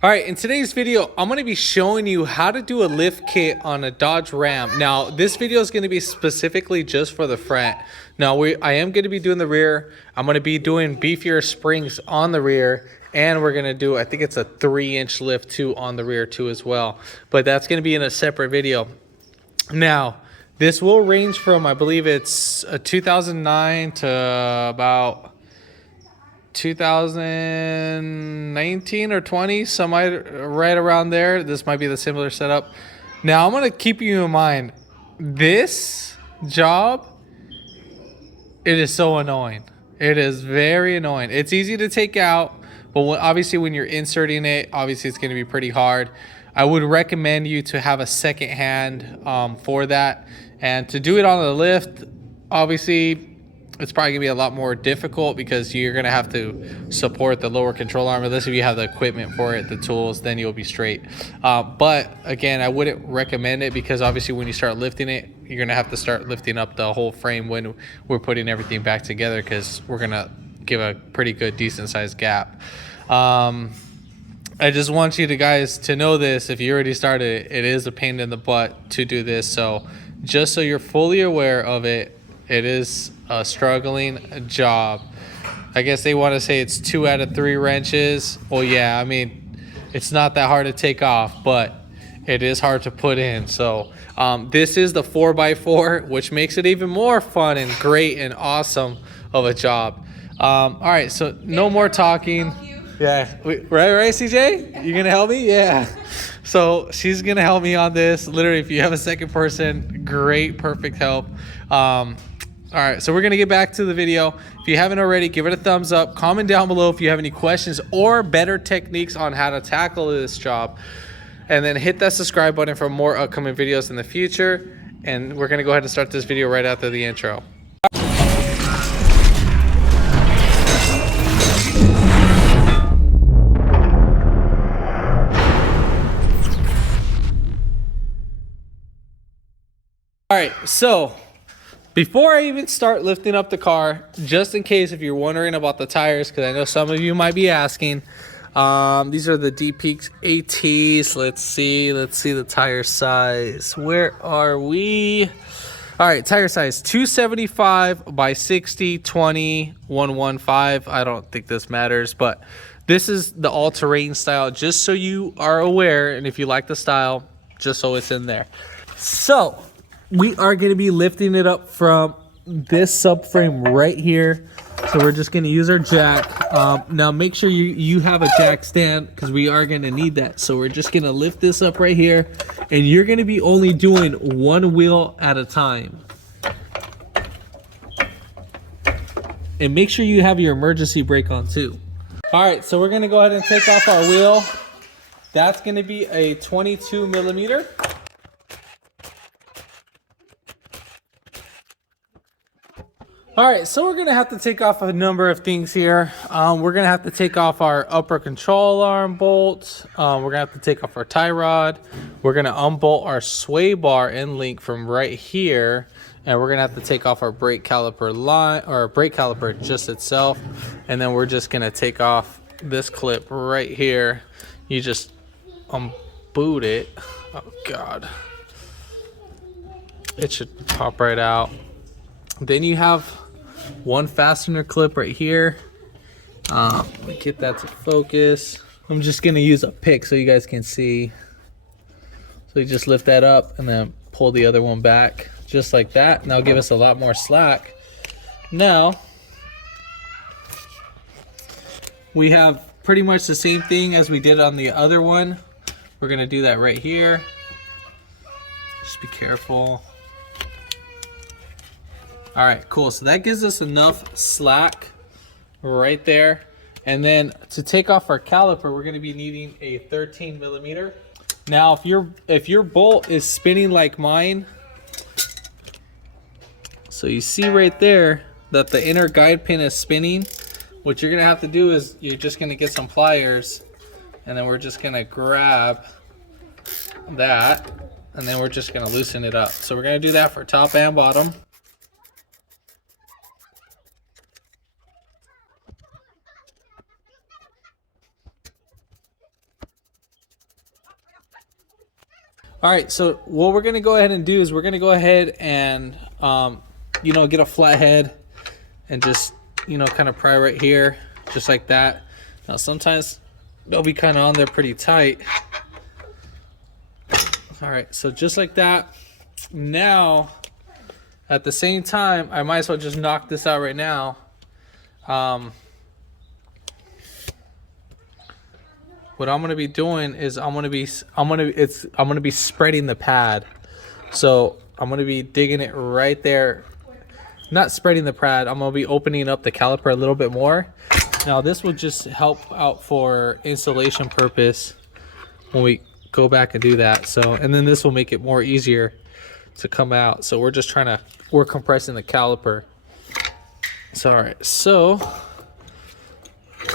All right, in today's video, I'm going to be showing you how to do a lift kit on a Dodge Ram. Now, this video is going to be specifically just for the front. Now, I am going to be doing the rear. I'm going to be doing beefier springs on the rear, and we're going to do, I think it's a 3-inch lift too on the rear too as well. But that's going to be in a separate video. Now, this will range from, I believe it's a 2009 to about 2019 or 20, right around there. This might be the similar setup. Now I'm going to keep you in mind, this job, it is so annoying. It is very annoying. It's easy to take out, but obviously when you're inserting it, obviously it's going to be pretty hard. I would recommend you to have a second hand for that, and to do it on the lift, obviously it's probably gonna be a lot more difficult because you're gonna have to support the lower control arm. Unless if you have the equipment for it, the tools, then you'll be straight. But again, I wouldn't recommend it because obviously when you start lifting it, you're gonna have to start lifting up the whole frame when we're putting everything back together, because we're gonna give a pretty good decent sized gap. I just want you guys to know this. If you already started, it is a pain in the butt to do this. So just so you're fully aware of it, it is a struggling job. I guess they want to say it's 2 out of 3 wrenches. Well, yeah, I mean, it's not that hard to take off, but it is hard to put in. So this is the 4x4, which makes it even more fun and great and awesome of a job. All right, so no more talking. Yeah, right, CJ? You gonna help me? Yeah. So she's gonna help me on this. Literally, if you have a second person, great, perfect help. All right, so we're gonna get back to the video. If you haven't already, give it a thumbs up. Comment down below if you have any questions or better techniques on how to tackle this job. And then hit that subscribe button for more upcoming videos in the future. And we're gonna go ahead and start this video right after the intro. All right, so before I even start lifting up the car, just in case if you're wondering about the tires, because I know some of you might be asking, these are the D-Peaks ATs. Let's see the tire size. Where are we? All right, tire size 275 by 60, 20, 115. I don't think this matters, but this is the all-terrain style, just so you are aware, and if you like the style, just so it's in there. So we are going to be lifting it up from this subframe right here. So we're just going to use our jack. Now make sure you have a jack stand, because we are going to need that. So we're just going to lift this up right here, and you're going to be only doing one wheel at a time. And make sure you have your emergency brake on too. All right, so we're going to go ahead and take off our wheel. That's going to be a 22 millimeter. All right, so we're gonna have to take off a number of things here. We're gonna have to take off our upper control arm bolts. We're gonna have to take off our tie rod. We're gonna unbolt our sway bar end link from right here, and we're gonna have to take off our brake caliper line, or brake caliper just itself. And then we're just gonna take off this clip right here. You just unboot it. Oh God, it should pop right out. Then you have one fastener clip right here. Let me get that to focus. I'm just gonna use a pick so you guys can see. So you just lift that up and then pull the other one back, just like that. And that'll give us a lot more slack. Now we have pretty much the same thing as we did on the other one. We're gonna do that right here. Just be careful. All right, cool. So that gives us enough slack right there. And then to take off our caliper, we're gonna be needing a 13 millimeter. Now, if your bolt is spinning like mine, so you see right there that the inner guide pin is spinning, what you're gonna have to do is you're just gonna get some pliers, and then we're just gonna grab that, and then we're just gonna loosen it up. So we're gonna do that for top and bottom. All right, so what we're gonna go ahead and do is we're gonna go ahead and get a flathead and just kind of pry right here, just like that. Now sometimes they'll be kind of on there pretty tight. All right, so just like that. Now at the same time, I might as well just knock this out right now. What I'm gonna be doing is I'm gonna be spreading the pad. So I'm gonna be digging it right there. Not spreading the pad. I'm gonna be opening up the caliper a little bit more. Now this will just help out for installation purpose when we go back and do that. So, and then this will make it more easier to come out. So we're compressing the caliper. So all right, so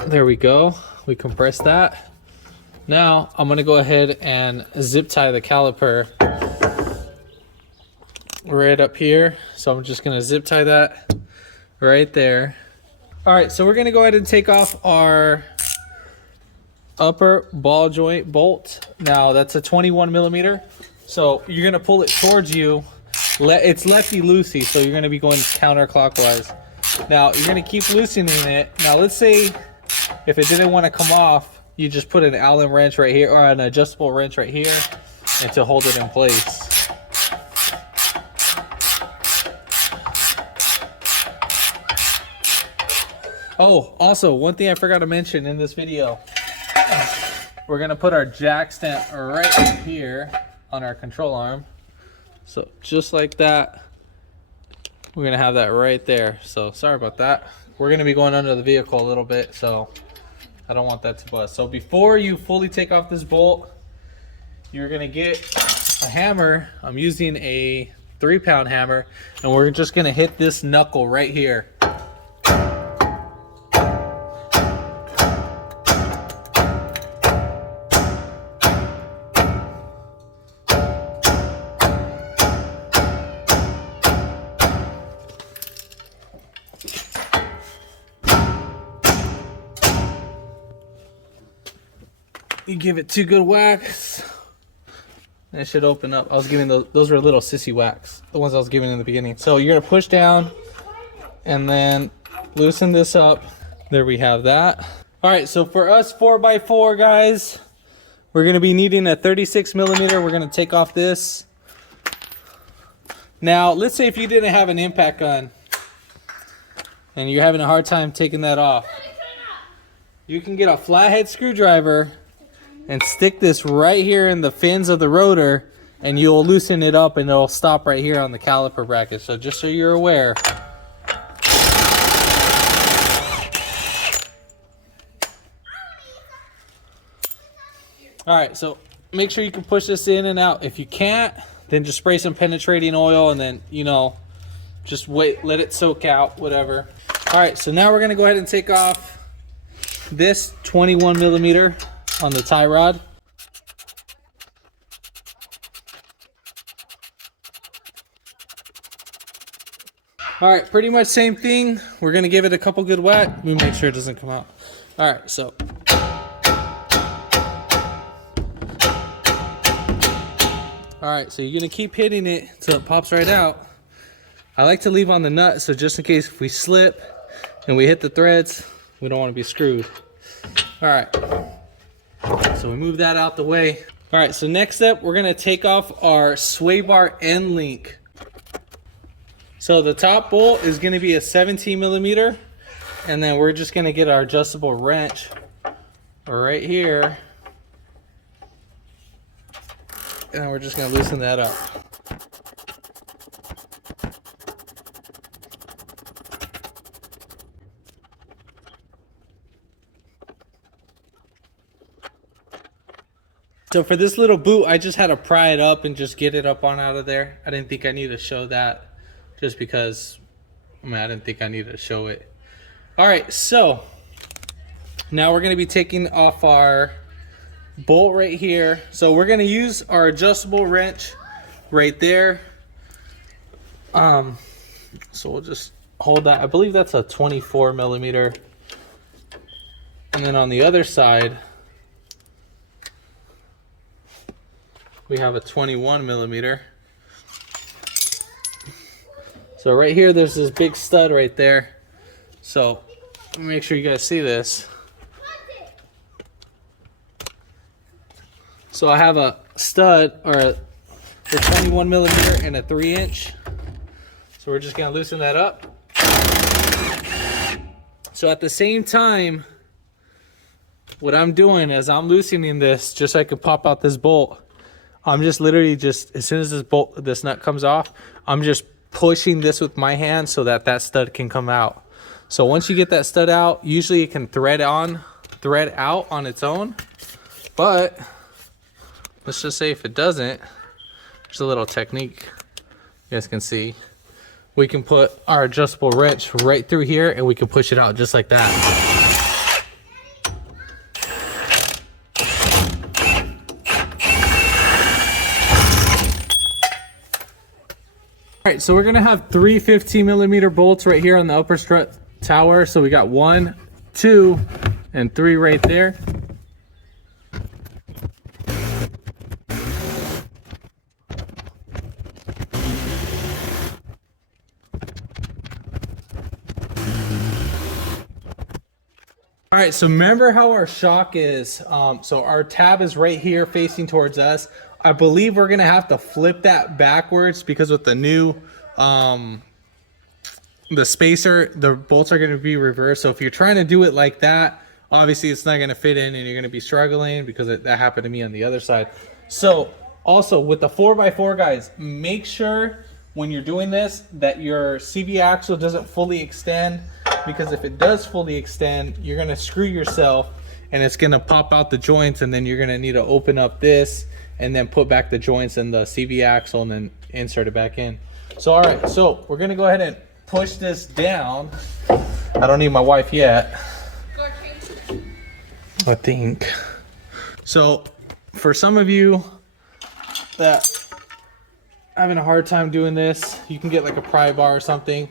there we go. We compressed that. Now I'm gonna go ahead and zip tie the caliper right up here. So I'm just gonna zip tie that right there. All right, so we're gonna go ahead and take off our upper ball joint bolt. Now that's a 21 millimeter. So you're gonna pull it towards you. It's lefty loosey, so you're gonna be going counterclockwise. Now you're gonna keep loosening it. Now let's say if it didn't want to come off, you just put an Allen wrench right here or an adjustable wrench right here and to hold it in place. Oh, also one thing I forgot to mention in this video, we're gonna put our jack stamp right here on our control arm. So just like that, we're gonna have that right there. So sorry about that. We're gonna be going under the vehicle a little bit, so I don't want that to bust. So before you fully take off this bolt, you're gonna get a hammer. I'm using a 3-pound hammer, and we're just gonna hit this knuckle right here. You give it 2 good whacks, and it should open up. I was giving those were little sissy whacks, the ones I was giving in the beginning. So you're gonna push down and then loosen this up. There we have that. All right, so for us 4x4 guys, we're gonna be needing a 36 millimeter. We're gonna take off this. Now, let's say if you didn't have an impact gun and you're having a hard time taking that off, you can get a flathead screwdriver and stick this right here in the fins of the rotor, and you'll loosen it up and it'll stop right here on the caliper bracket. So just so you're aware. All right, so make sure you can push this in and out. If you can't, then just spray some penetrating oil and then, just wait, let it soak out, whatever. All right, so now we're gonna go ahead and take off this 21 millimeter on the tie rod. All right, pretty much same thing. We're gonna give it a couple good whack. Let me make sure it doesn't come out. All right, so. All right, so you're gonna keep hitting it until it pops right out. I like to leave on the nut, so just in case if we slip and we hit the threads, we don't wanna be screwed. All right. So we move that out the way. All right, so next up, we're gonna take off our sway bar end link. So the top bolt is gonna be a 17 millimeter, and then we're just gonna get our adjustable wrench right here, and we're just gonna loosen that up. So for this little boot, I just had to pry it up and just get it up on out of there. I didn't think I needed to show that just because, I didn't think I needed to show it. All right, so now we're gonna be taking off our bolt right here. So we're gonna use our adjustable wrench right there. So we'll just hold that. I believe that's a 24 millimeter. And then on the other side, we have a 21 millimeter. So right here, there's this big stud right there. So let me make sure you guys see this. So I have a stud, or a 21 millimeter and a 3-inch. So we're just gonna loosen that up. So at the same time, what I'm doing is I'm loosening this just so I can pop out this bolt. I'm just literally just, as soon as this nut comes off, I'm just pushing this with my hand so that that stud can come out. So once you get that stud out, usually it can thread out on its own. But let's just say if it doesn't, there's a little technique you guys can see. We can put our adjustable wrench right through here and we can push it out just like that. All right, so we're gonna have 3 15 millimeter bolts right here on the upper strut tower. So we got 1, 2, and 3 right there. All right, so remember how our shock is, so our tab is right here facing towards us. I believe we're gonna have to flip that backwards because with the new, the spacer, the bolts are gonna be reversed. So if you're trying to do it like that, obviously it's not gonna fit in and you're gonna be struggling because that happened to me on the other side. So also with the 4x4 guys, make sure when you're doing this that your CV axle doesn't fully extend, because if it does fully extend, you're gonna screw yourself and it's gonna pop out the joints, and then you're gonna need to open up this and then put back the joints in the CV axle and then insert it back in. So all right, so we're gonna go ahead and push this down. I don't need my wife yet, I think. So for some of you that are having a hard time doing this, you can get like a pry bar or something.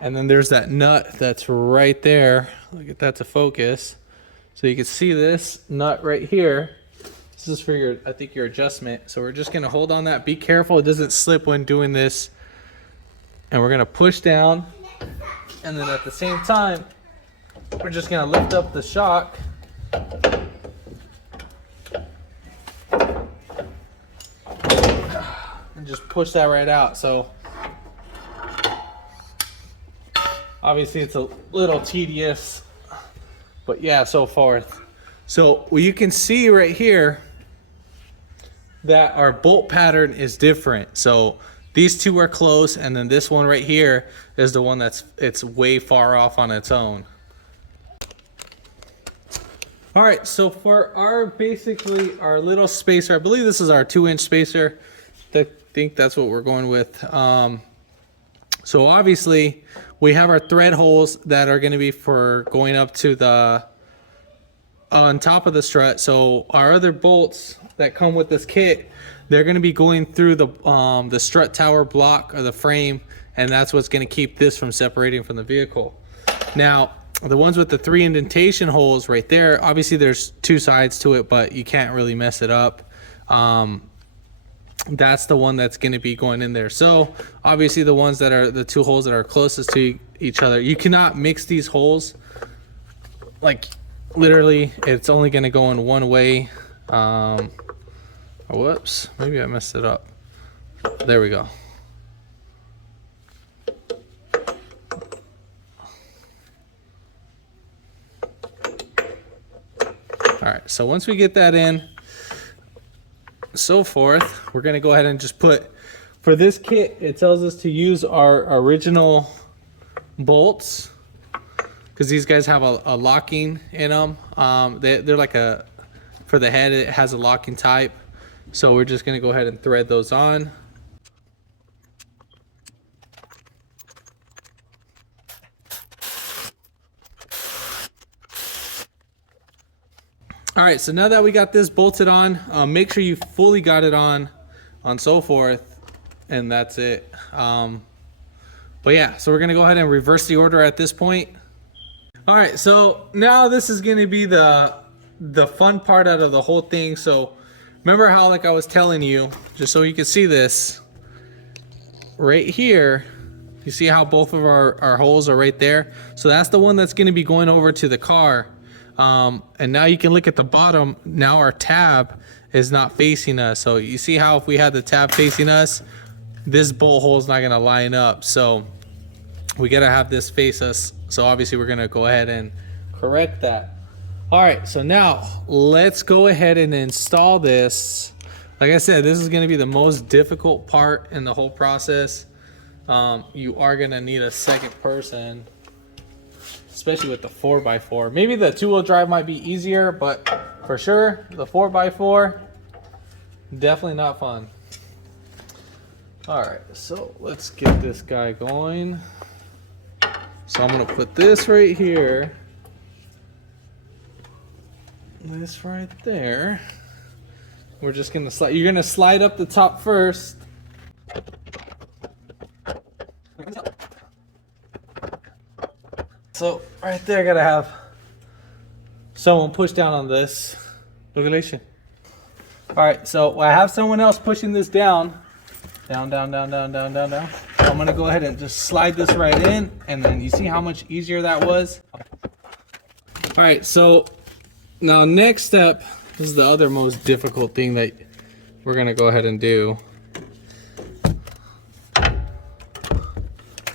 And then there's that nut that's right there. Look at that to focus. So you can see this nut right here. This is for your, I think, your adjustment. So we're just gonna hold on that. Be careful it doesn't slip when doing this. And we're gonna push down. And then at the same time, we're just gonna lift up the shock. And just push that right out. So obviously it's a little tedious, but yeah, so forth. So well, you can see right here that our bolt pattern is different. So these two are close, and then this one right here is the one it's way far off on its own. All right, so for our basically our little spacer, I believe this is our 2-inch spacer. I think that's what we're going with. So obviously we have our thread holes that are going to be for going up to the on top of the strut. So our other bolts that come with this kit, they're going to be going through the strut tower block or the frame, and that's what's going to keep this from separating from the vehicle. Now the ones with the 3 indentation holes right there, obviously there's 2 sides to it, but you can't really mess it up. That's the one that's going to be going in there. So obviously the ones that are the 2 holes that are closest to each other, you cannot mix these holes. Like literally it's only going to go in one way. Oh, whoops, maybe I messed it up. There we go. All right, so once we get that in, so forth, we're going to go ahead and just put, for this kit, it tells us to use our original bolts because these guys have a locking in them. They're like a, for the head, it has a locking type. So we're just going to go ahead and thread those on. All right, so now that we got this bolted on, make sure you fully got it on so forth, and that's it. But yeah, so we're gonna go ahead and reverse the order at this point. All right, so now this is gonna be the fun part out of the whole thing. So remember how like I was telling you, just so you can see this, right here, you see how both of our holes are right there? So that's the one that's gonna be going over to the car. And now you can look at the bottom. Now our tab is not facing us. So you see how if we had the tab facing us, this bolt hole is not gonna line up. So we gotta have this face us. So obviously we're gonna go ahead and correct that. All right, so now let's go ahead and install this. Like I said, this is gonna be the most difficult part in the whole process. You are gonna need a second person, especially with the 4x4. Maybe the 2-wheel drive might be easier, but for sure, the 4x4, definitely not fun. All right, so let's get this guy going. So I'm gonna put this right here, this right there. We're just gonna slide, you're gonna slide up the top first. So right there, I gotta have someone push down on this regulation. All right, so I have someone else pushing this down. Down. So I'm gonna go ahead and just slide this right in, and then you see how much easier that was? Okay. All right, so now next step, this is the other most difficult thing that we're gonna go ahead and do.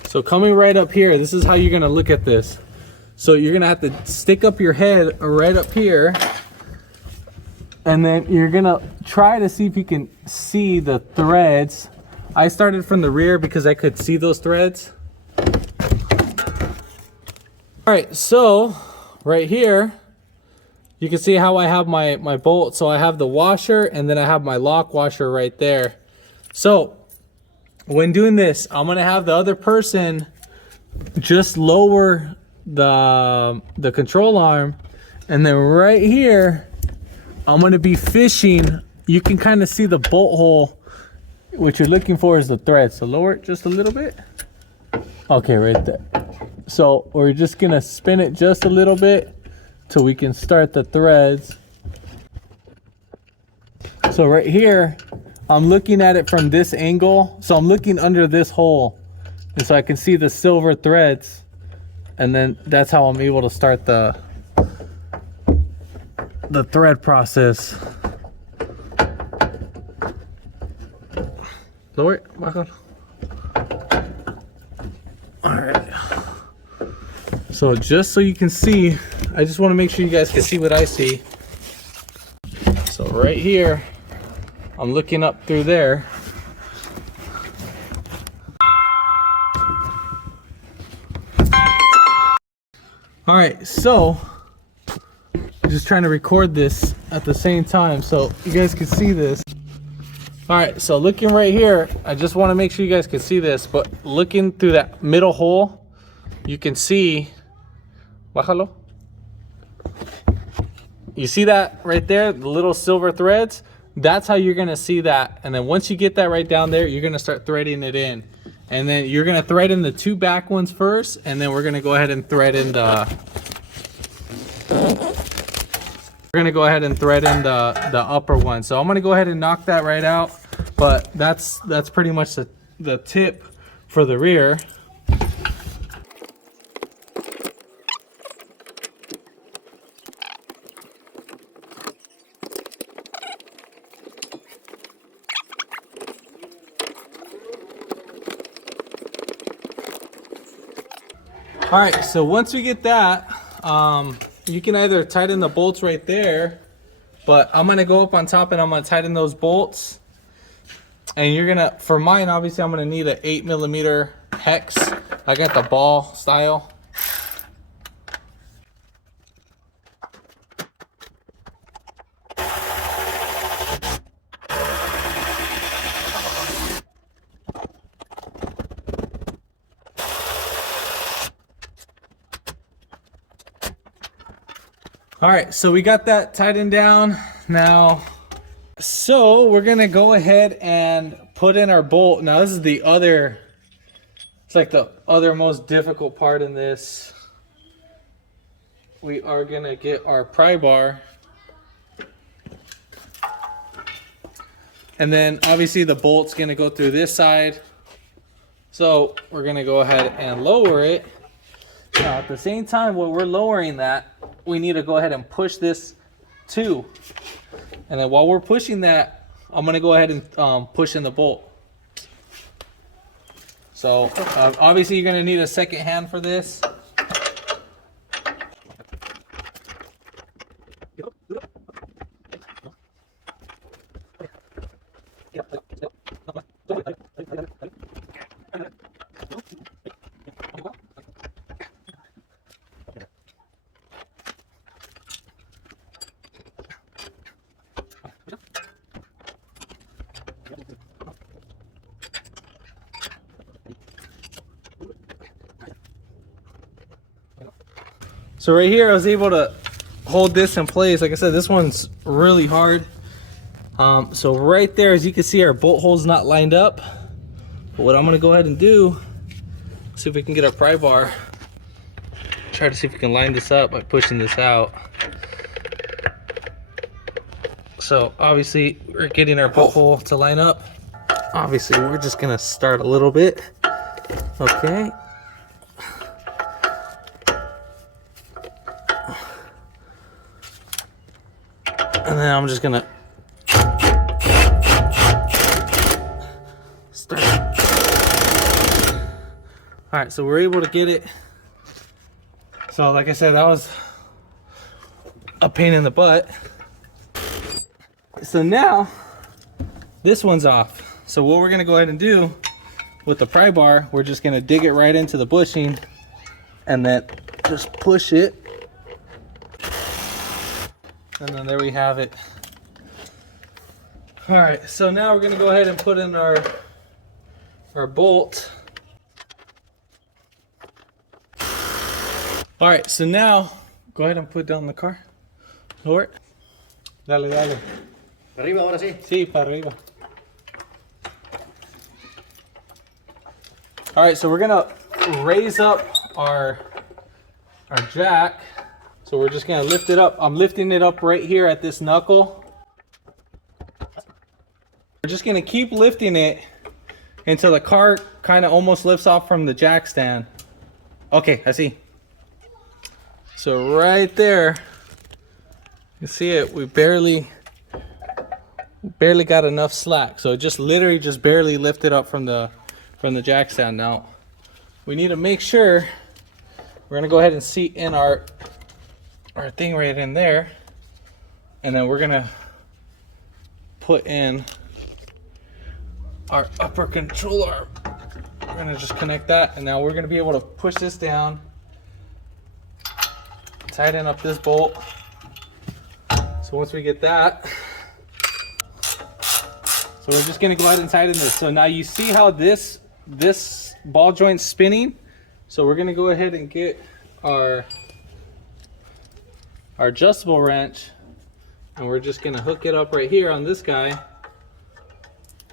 So coming right up here, this is how you're gonna look at this. So you're gonna have to stick up your head right up here, and then you're gonna try to see if you can see the threads. I started from the rear because I could see those threads. All right, so right here, you can see how I have my bolt. So I have the washer, and then I have my lock washer right there. So when doing this, I'm gonna have the other person just lower the control arm, and then right here, I'm gonna be fishing. You can kind of see the bolt hole. What you're looking for is the thread. So lower it just a little bit. Okay, right there. So we're just gonna spin it just a little bit till we can start the threads. So right here, I'm looking at it from this angle. So I'm looking under this hole, and so I can see the silver threads, and then that's how I'm able to start the thread process. Lower it, back on. All right. So just so you can see, I just want to make sure you guys can see what I see. So right here, I'm looking up through there. All right, so I'm just trying to record this at the same time so you guys can see this. All right, so looking right here, I just want to make sure you guys can see this, but looking through that middle hole, you can see, bájalo. You see that right there, the little silver threads? That's how you're gonna see that. And then once you get that right down there, you're gonna start threading it in. And then you're gonna thread in the 2 back ones first, and then we're gonna go ahead and thread in the upper one. So I'm gonna go ahead and knock that right out. But that's pretty much the tip for the rear. All right, so once we get that, you can either tighten the bolts right there, but I'm gonna go up on top and I'm gonna tighten those bolts. And you're gonna, for mine, obviously I'm gonna need an 8mm hex. I got the ball style. All right, so we got that tightened down now. So we're gonna go ahead and put in our bolt. Now this is the other, it's like the other most difficult part in this. We are gonna get our pry bar. And then obviously the bolt's gonna go through this side. So we're gonna go ahead and lower it. Now at the same time, while we're lowering that, we need to go ahead and push this too. And then while we're pushing that, I'm gonna go ahead and push in the bolt. So obviously you're gonna need a second hand for this. So right here, I was able to hold this in place. Like I said, this one's really hard. So right there, as you can see, our bolt hole's not lined up. But what I'm gonna go ahead and do, see if we can get our pry bar. Try to see if we can line this up by pushing this out. So obviously, we're getting our bolt hole to line up. Obviously, we're just gonna start a little bit. Okay. And then I'm just gonna start. All right, so we're able to get it. So like I said, that was a pain in the butt. So now this one's off. So what we're gonna go ahead and do with the pry bar, we're just gonna dig it right into the bushing and then just push it. And then there we have it. All right, so now we're gonna go ahead and put in our bolt. All right, so now go ahead and put down the car. Lower it. Dale, dale. Arriba ahora sí. Sí, para arriba. All right, so we're gonna raise up our jack. So we're just gonna lift it up. I'm lifting it up right here at this knuckle. We're just gonna keep lifting it until the car kind of almost lifts off from the jack stand. Okay, I see. So right there, you see it, we barely got enough slack. So just literally just barely lifted up from the jack stand. Now, we need to make sure, we're gonna go ahead and seat in our thing right in there, and then we're gonna put in our upper control arm. We're gonna just connect that, and now we're gonna be able to push this down, tighten up this bolt. So once we get that, so we're just gonna go ahead and tighten this. So now you see how this ball joint's spinning. So we're gonna go ahead and get our adjustable wrench, and we're just gonna hook it up right here on this guy,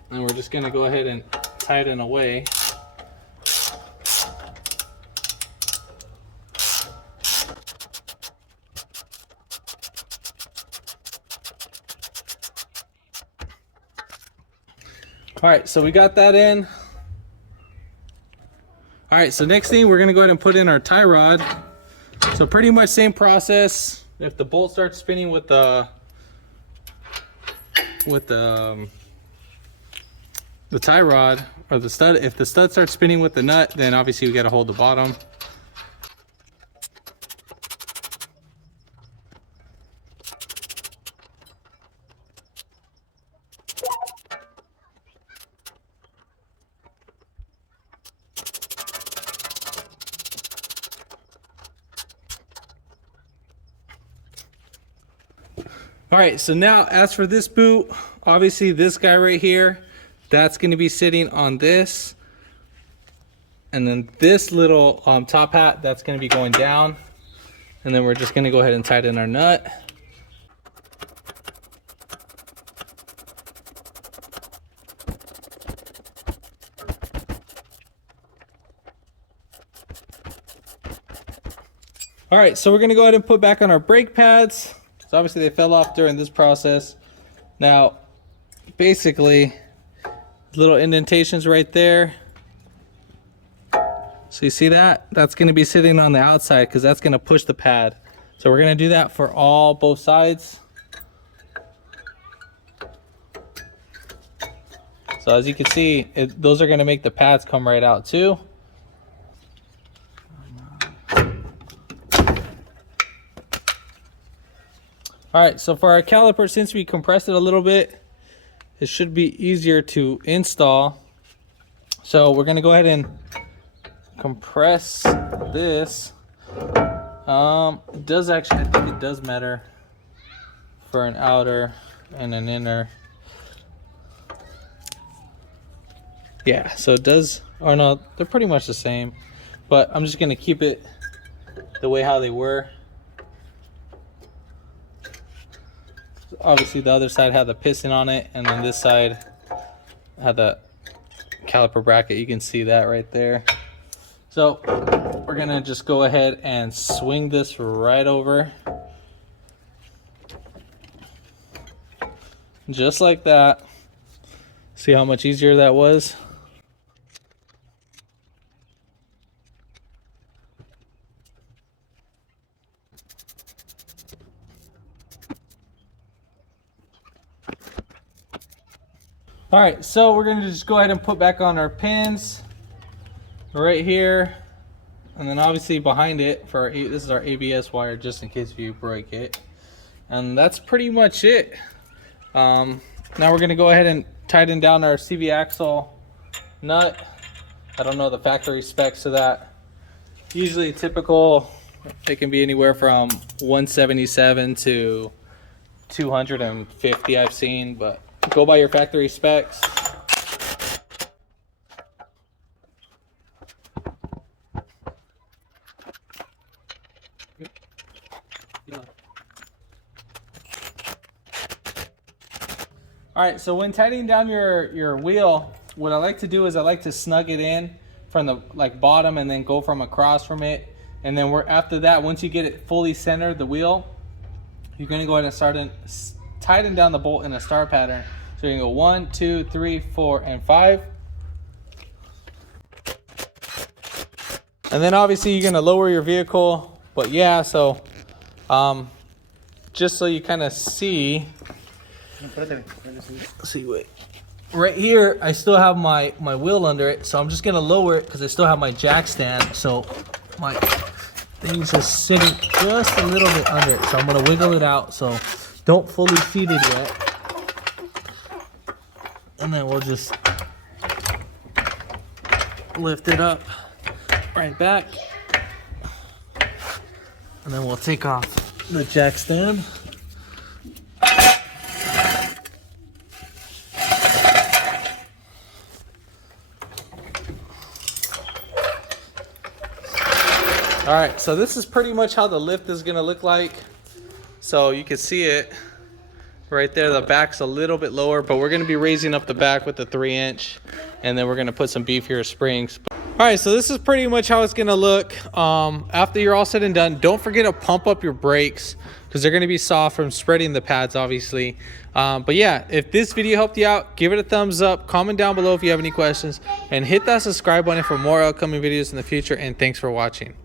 and we're just gonna go ahead and tighten away. All right, so we got that in. All right, so next thing, we're gonna go ahead and put in our tie rod. So pretty much same process. If the bolt starts spinning with the tie rod or the stud, if the stud starts spinning with the nut, then obviously we got to hold the bottom. All right, so now as for this boot, obviously this guy right here, that's going to be sitting on this, and then this little top hat, that's going to be going down, and then we're just going to go ahead and tighten our nut. All right, so we're going to go ahead and put back on our brake pads. So obviously they fell off during this process. Now, basically little indentations right there. So you see that? That's going to be sitting on the outside because that's going to push the pad. So we're going to do that for both sides. So as you can see, those are going to make the pads come right out too. All right, so for our caliper, since we compressed it a little bit, it should be easier to install. So we're going to go ahead and compress this. It does actually, I think it does matter for an outer and an inner. Yeah, so it does, or no, they're pretty much the same, but I'm just gonna keep it the way how they were. Obviously the other side had the piston on it, and then this side had the caliper bracket. You can see that right there. So we're gonna just go ahead and swing this right over. Just like that. See how much easier that was? All right, so we're gonna just go ahead and put back on our pins right here, and then obviously behind it for this is our ABS wire, just in case you break it. And that's pretty much it. Now we're gonna go ahead and tighten down our CV axle nut. I don't know the factory specs of that. Usually typical, it can be anywhere from 177 to 250 I've seen, but go by your factory specs. All right, so when tightening down your wheel, what I like to do is I like to snug it in from the bottom and then go from across from it. And then after that, once you get it fully centered, the wheel, you're gonna go ahead and start tighten down the bolt in a star pattern. So you can go 1, 2, 3, 4, and 5. And then obviously you're gonna lower your vehicle, but yeah, so just so you kind of see, wait. Right here, I still have my wheel under it, so I'm just gonna lower it because I still have my jack stand. So my thing's just sitting just a little bit under it. So I'm gonna wiggle it out. So don't fully seat it yet. And then we'll just lift it up right back. And then we'll take off the jack stand. All right, so this is pretty much how the lift is gonna look like. So you can see it right there. The back's a little bit lower, but we're gonna be raising up the back with the 3-inch, and then we're gonna put some beefier springs. All right, so this is pretty much how it's gonna look. After you're all said and done, don't forget to pump up your brakes because they're gonna be soft from spreading the pads, obviously. But yeah, if this video helped you out, give it a thumbs up, comment down below if you have any questions, and hit that subscribe button for more upcoming videos in the future, and thanks for watching.